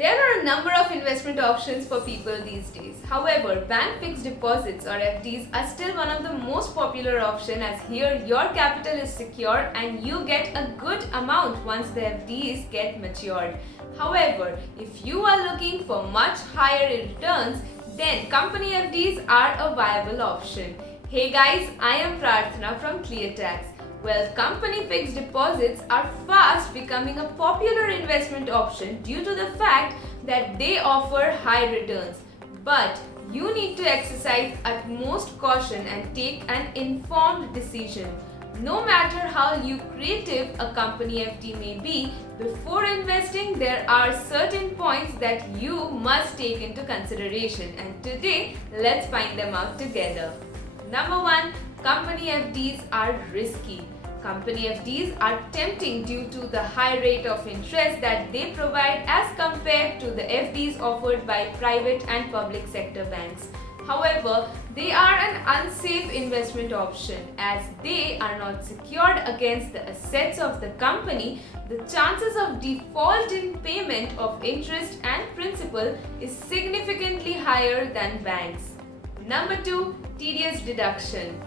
There are a number of investment options for people these days. However, bank fixed deposits or FDs are still one of the most popular options, as here your capital is secure and you get a good amount once the FDs get matured. However, if you are looking for much higher returns, then company FDs are a viable option. Hey guys, I am Prarthana from ClearTax. Well, company fixed deposits are fast becoming a popular investment option due to the fact that they offer high returns. But you need to exercise utmost caution and take an informed decision. No matter how lucrative a company FD may be, before investing there are certain points that you must take into consideration, and today let's find them out together. Number 1. Company FDs are risky. Company FDs are tempting due to the high rate of interest that they provide as compared to the FDs offered by private and public sector banks. However, they are an unsafe investment option as they are not secured against the assets of the company. The chances of default in payment of interest and principal is significantly higher than banks. Number 2. TDS deduction.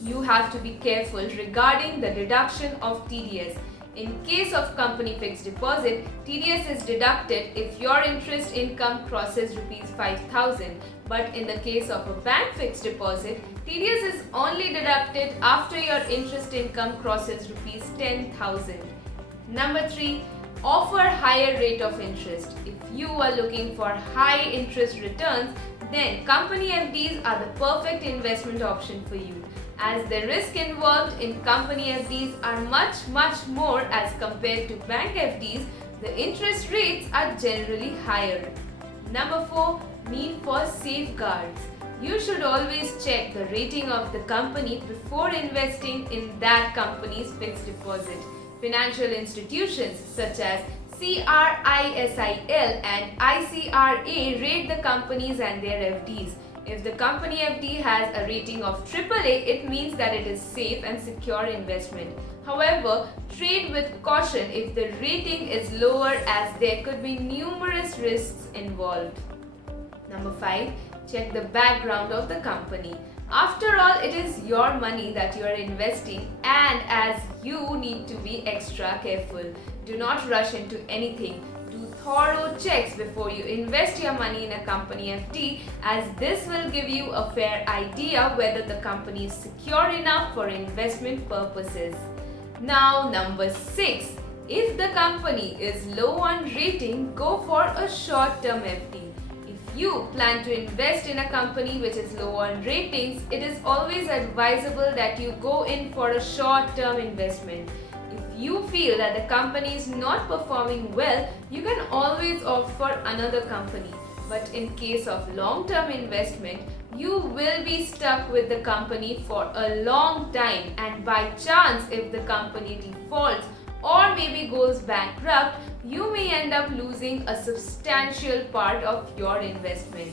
You have to be careful regarding the deduction of TDS. In case of company fixed deposit, TDS is deducted if your interest income crosses Rs 5,000. But in the case of a bank fixed deposit, TDS is only deducted after your interest income crosses Rs 10,000. Number 3. Offer higher rate of interest. If you are looking for high interest returns, then company FDs are the perfect investment option for you, as the risk involved in company FDs are much more as compared to bank FDs. The interest rates are generally higher. Number 4. Need for safeguards. You should always check the rating of the company before investing in that company's fixed deposit. Financial institutions such as CRISIL and ICRA rate the companies and their FDs. If the company FD has a rating of AAA, it means that it is safe and secure investment. However, trade with caution if the rating is lower, as there could be numerous risks involved. Number 5. Check the background of the company. After all, it is your money that you are investing, and as you need to be extra careful. Do not rush into anything. Do thorough checks before you invest your money in a company FD, as this will give you a fair idea whether the company is secure enough for investment purposes. Now, number 6. If the company is low on rating, go for a short-term FD. If you plan to invest in a company which is low on ratings, it is always advisable that you go in for a short-term investment. If you feel that the company is not performing well, you can always opt for another company. But in case of long-term investment, you will be stuck with the company for a long time, and by chance if the company defaults or maybe goes bankrupt, you may end up losing a substantial part of your investment.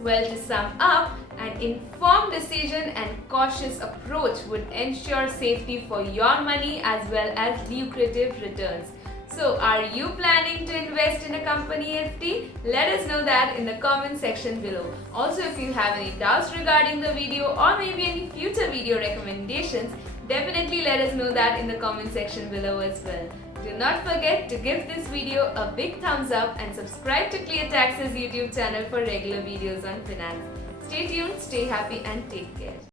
Well, to sum up, an informed decision and cautious approach would ensure safety for your money as well as lucrative returns. So, are you planning to invest in a company FD? Let us know that in the comment section below. Also, if you have any doubts regarding the video or maybe any future video recommendations, definitely let us know that in the comment section below as well. Do not forget to give this video a big thumbs up and subscribe to ClearTax's YouTube channel for regular videos on finance. Stay tuned, stay happy and take care.